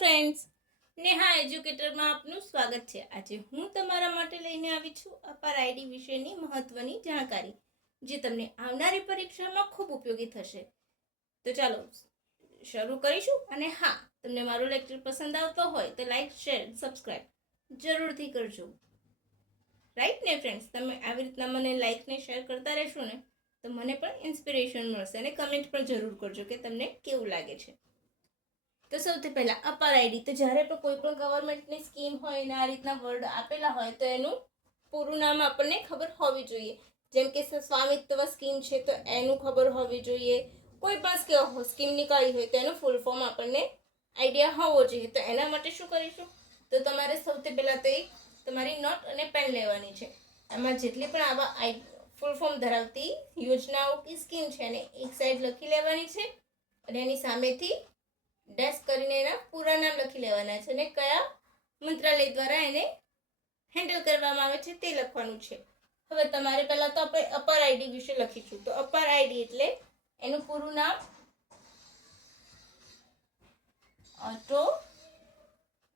Friends, Neha એજ્યુકેટરમાં આપનું સ્વાગત છે। આજે હું તમારા માટે લઈને આવી છું અપાર આઈડી વિશેની મહત્વની જાણકારી, જે તમને આવનારી પરીક્ષામાં ખૂબ ઉપયોગી થશે। તો ચાલો શરૂ કરીશું। અને હા, તમને મારો લેક્ચર પસંદ આવતો હોય તો લાઈક, શેર, સબસ્ક્રાઈબ જરૂરથી કરજો, રાઈટ ને ફ્રેન્ડ્સ? તમે આવી રીતના મને લાઈક ને શેર કરતા રહેશો ને તો મને પણ ઇન્સ્પિરેશન મળશે, અને કમેન્ટ પણ જરૂર કરજો કે તમને કેવું લાગે છે। તો સૌથી પહેલા અપાર આઈડી, તો જ્યારે પણ કોઈ પણ ગવર્મેન્ટની સ્કીમ હોય ને આ રીતના વર્ડ આપેલા હોય તો એનું પૂરું નામ આપણને ખબર હોવી જોઈએ। જેમ કે સ્વામિત્વ સ્કીમ છે તો એનું ખબર હોવી જોઈએ। કોઈ પણ સ્કીમ નીકળી હોય તો એનું ફૂલ ફોર્મ આપણને આઈડિયા હોવો જોઈએ। તો એના માટે શું કરીશું, તો તમારે સૌથી પહેલા તો એક તમારી નોટ અને પેન લેવાની છે। એમાં જેટલી પણ આવા ફૂલ ફોર્મ ધરાવતી યોજનાઓ કે સ્કીમ છે એને એક સાઈડ લખી લેવાની છે, અને એની સામેથી ડેશ કરીને એના પૂરા નામ લખી લેવાના છે, અને કયા મંત્રાલય દ્વારા એને હેન્ડલ કરવામાં આવે છે તે લખવાનું છે। હવે તમારે પહેલા તો આપણે અપાર આઈડી વિશે લખીશું। તો અપાર આઈડી એટલે એનું પૂરું નામ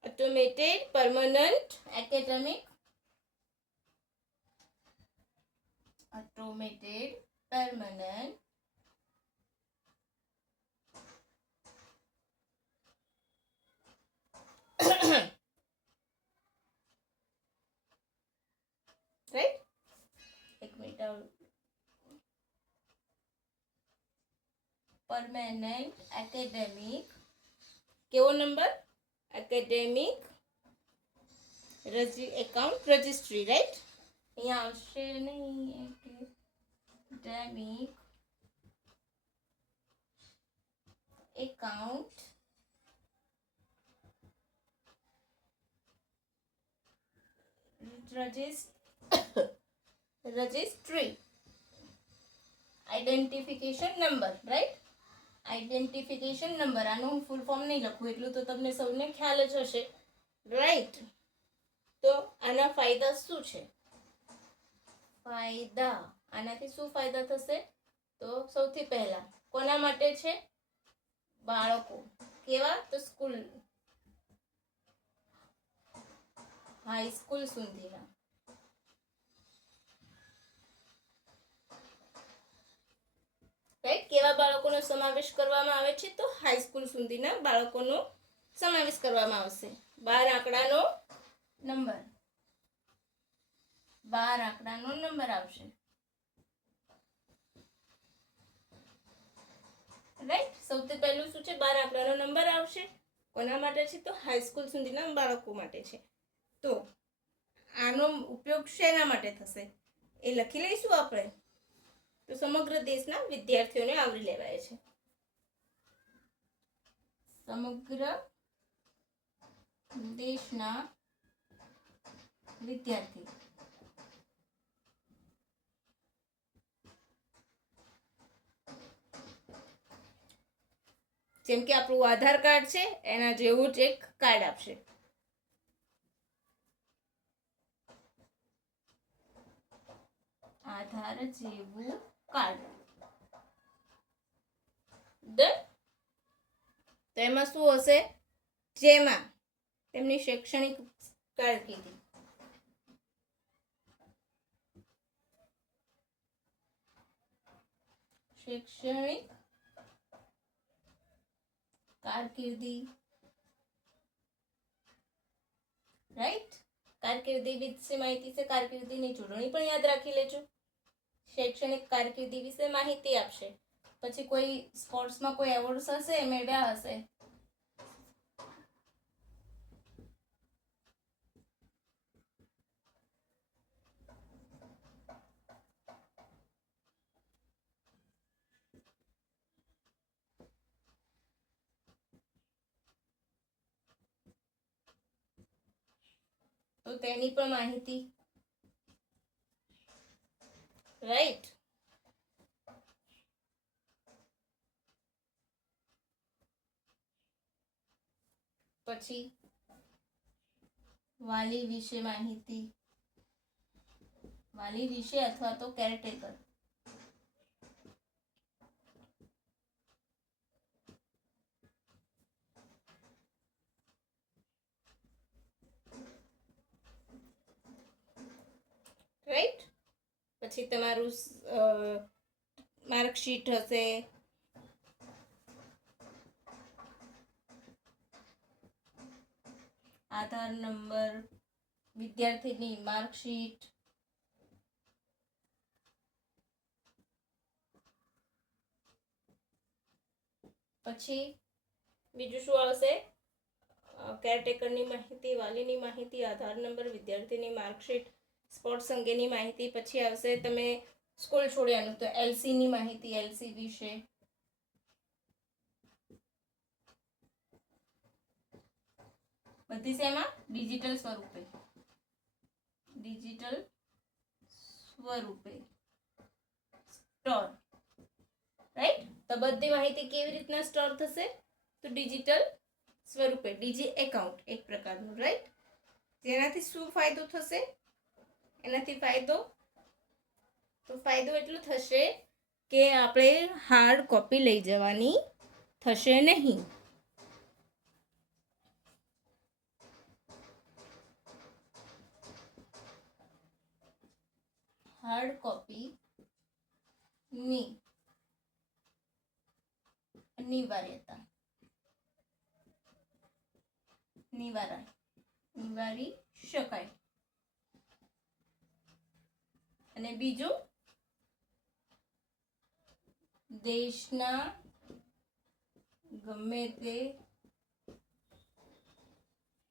ઓટોમેટેડ પરમનન્ટ એકેડેમિક રાઈટ, એક મિનિટ, પરમેનન્ટ એકેડેમિક, કેવો number? Academic account registry, right? અહીંયા આવશે નહીં, academic account registry, identification number, right? Identification number, આનું ફૂલ ફોર્મ નહીં લખું, એટલું તો તમને સૌને ખ્યાલ જ હશે, રાઈટ? તો આના ફાયદા શું છે? ફાયદા, આનાથી શું ફાયદા થશે? તો સૌથી પહેલા કોના માટે છે? બાળકો, કેવા? તો સ્કૂલ, હાઈસ્કૂલ સુધીના, રાઈટ? કેવા બાળકોનો સમાવેશ કરવામાં આવે છે? તો હાઈસ્કૂલ સુધીના બાળકોનો સમાવેશ કરવામાં આવશે। 12 આંકડાનો નંબર, 12 આંકડાનો નંબર આવશે, રાઈટ? સૌથી પહેલું શું છે? 12 આંકડાનો નંબર આવશે। કોના માટે છે? તો હાઈસ્કૂલ સુધીના બાળકો માટે છે। તો આનો ઉપયોગ શેના માટે થશે એ લખી લઈશું આપણે। તો સમગ્ર દેશના વિદ્યાર્થીઓને આવરી લેવાય છે, સમગ્ર દેશના વિદ્યાર્થી, જેમ કે આપણું આધાર કાર્ડ છે એના જેવું જ એક કાર્ડ આપશે, આધાર જેવું કાર્ડ। તો એમાં શું હશે? જેમાં તેમની શૈક્ષણિક કારકિર્દી, રાઈટ? કારકિર્દી વિશે માહિતી છે, કારકિર્દીની જોડણી પણ યાદ રાખી લેજો। શૈક્ષણિક કારકિર્દી વિશે માહિતી આપશે, પછી કોઈ સ્પોર્ટ્સમાં કોઈ એવોર્ડ્સ હશે, મેળવ્યા હશે, તો તેની પણ માહિતી, રાઈટ? પછી વાલી વિશે માહિતી, વાલી વિશે અથવા તો કેરટેકર, પછી તમારું માર્કશીટ હશે, આધાર નંબર, વિદ્યાર્થીની માર્કશીટ, પછી બીજું શું આવશે? કેરટેકરની માહિતી, વાલીની માહિતી, આધાર નંબર, વિદ્યાર્થીની માર્કશીટ, સ્પોર્ટ્સ અંગેની માહિતી. પછી આવશે તમે સ્કૂલ છોડ્યાનું તો એલસીની માહિતી, એલસી વિશે. બધી શેમાં? ડિજિટલ સ્વરૂપે. ડિજિટલ સ્વરૂપે સ્ટોર, રાઈટ? તો બધી માહિતી કેવી રીતના સ્ટોર થશે? તો ડિજિટલ સ્વરૂપે, ડીજી એકાઉન્ટ એક પ્રકારનું, રાઈટ? જેનાથી શું ફાયદો થશે? એનાથી ફાયદો એટલો થશે કે આપણે હાર્ડ કોપી લઈ જવાની થશે નહીં. હાર્ડ કોપી ની અનિવાર્યતા નિવારી શકાય. અને બીજું, દેશના ગમે તે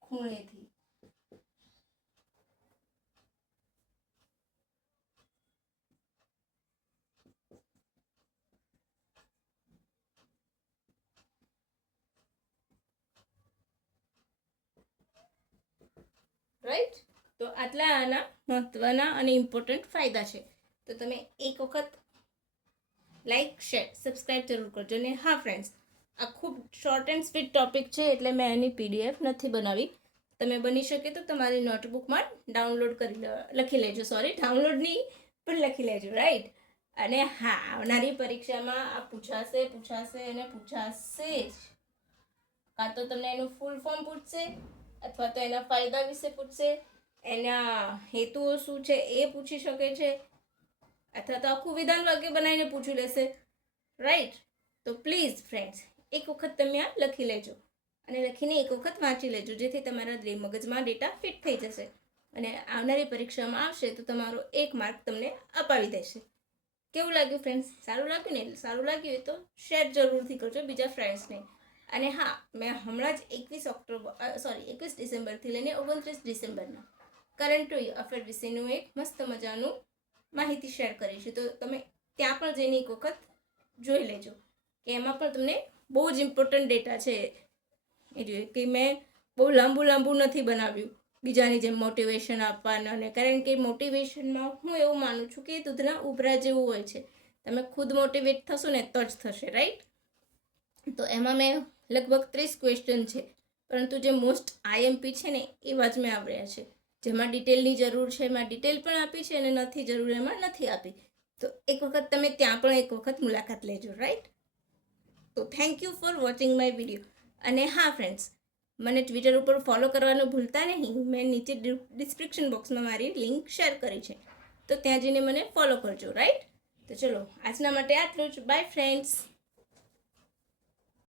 ખૂણેથી રાઈટ? તો આટલા આના મહત્વના અને ઇમ્પોર્ટન્ટ ફાયદા છે. તો તમે એક વખત લાઈક, શેર, સબસ્ક્રાઈબ જરૂર કરજો. અને હા ફ્રેન્ડ્સ, આ ખૂબ શોર્ટ એન્ડ સ્વીટ ટોપિક છે એટલે મેં એની પીડીએફ નથી બનાવી. તમે બની શકે તો તમારી નોટબુકમાં ડાઉનલોડ લખી લેજો. ડાઉનલોડ નહીં પણ લખી લેજો, રાઈટ? અને હા, આવનારી પરીક્ષામાં આ પૂછાશે જ. કાં તો તમને એનું ફૂલ ફોર્મ પૂછશે, અથવા તો એના ફાયદા વિશે પૂછશે, એના હેતુઓ શું છે એ પૂછી શકે છે, અથવા તો આખું વિધાન વાક્ય બનાવીને પૂછી લેશે, રાઈટ? તો પ્લીઝ ફ્રેન્ડ્સ, એક વખત તમે આ લખી લેજો અને લખીને એક વખત વાંચી લેજો, જેથી તમારા મગજમાં ડેટા ફિટ થઈ જશે અને આવનારી પરીક્ષામાં આવશે તો તમારો 1 માર્ક તમને અપાવી દેશે. કેવું લાગ્યું ફ્રેન્ડ્સ? સારું લાગ્યું ને? સારું લાગ્યું હોય તો શેર જરૂરથી કરજો બીજા ફ્રેન્ડ્સને. અને હા, મેં હમણાં જ 21 ડિસેમ્બરથી લઈને 29 ડિસેમ્બરના કરંટ અફેર વિશેનું એક મસ્ત મજાનું માહિતી શેર કરી છે. તો તમે ત્યાં પણ જઈને એક વખત જોઈ લેજો કે એમાં પણ તમને બહુ જ ઇમ્પોર્ટન્ટ ડેટા છે. એ જોઈએ કે મેં બહુ લાંબુ નથી બનાવ્યું બીજાની જેમ મોટિવેશન આપવાનું. અને કારણ કે મોટિવેશનમાં હું એવું માનું છું કે દૂધના ઉભરા જેવું હોય છે. તમે ખુદ મોટિવેટ થશો ને તો જ થશે, રાઈટ? તો એમાં મેં લગભગ 30 ક્વેશ્ચન છે, પરંતુ જે મોસ્ટ આઈએમપી છે ને એવા જ મેં આવ્યા છે. જેમાં ડિટેલની જરૂર છે એમાં ડિટેલ પણ આપી છે અને નથી જરૂર એમાં નથી આપી. તો એક વખત તમે ત્યાં પણ એક વખત મુલાકાત લેજો, રાઈટ? તો thank you for watching my video. અને હા ફ્રેન્ડ્સ, મને ટ્વિટર ઉપર ફોલો કરવાનું ભૂલતા નહીં. મેં નીચે ડિસ્ક્રિપ્શન બોક્સમાં મારી લિંક શેર કરી છે, તો ત્યાં જઈને મને ફોલો કરજો, રાઈટ? તો ચલો, આજના માટે આટલું જ. By friends.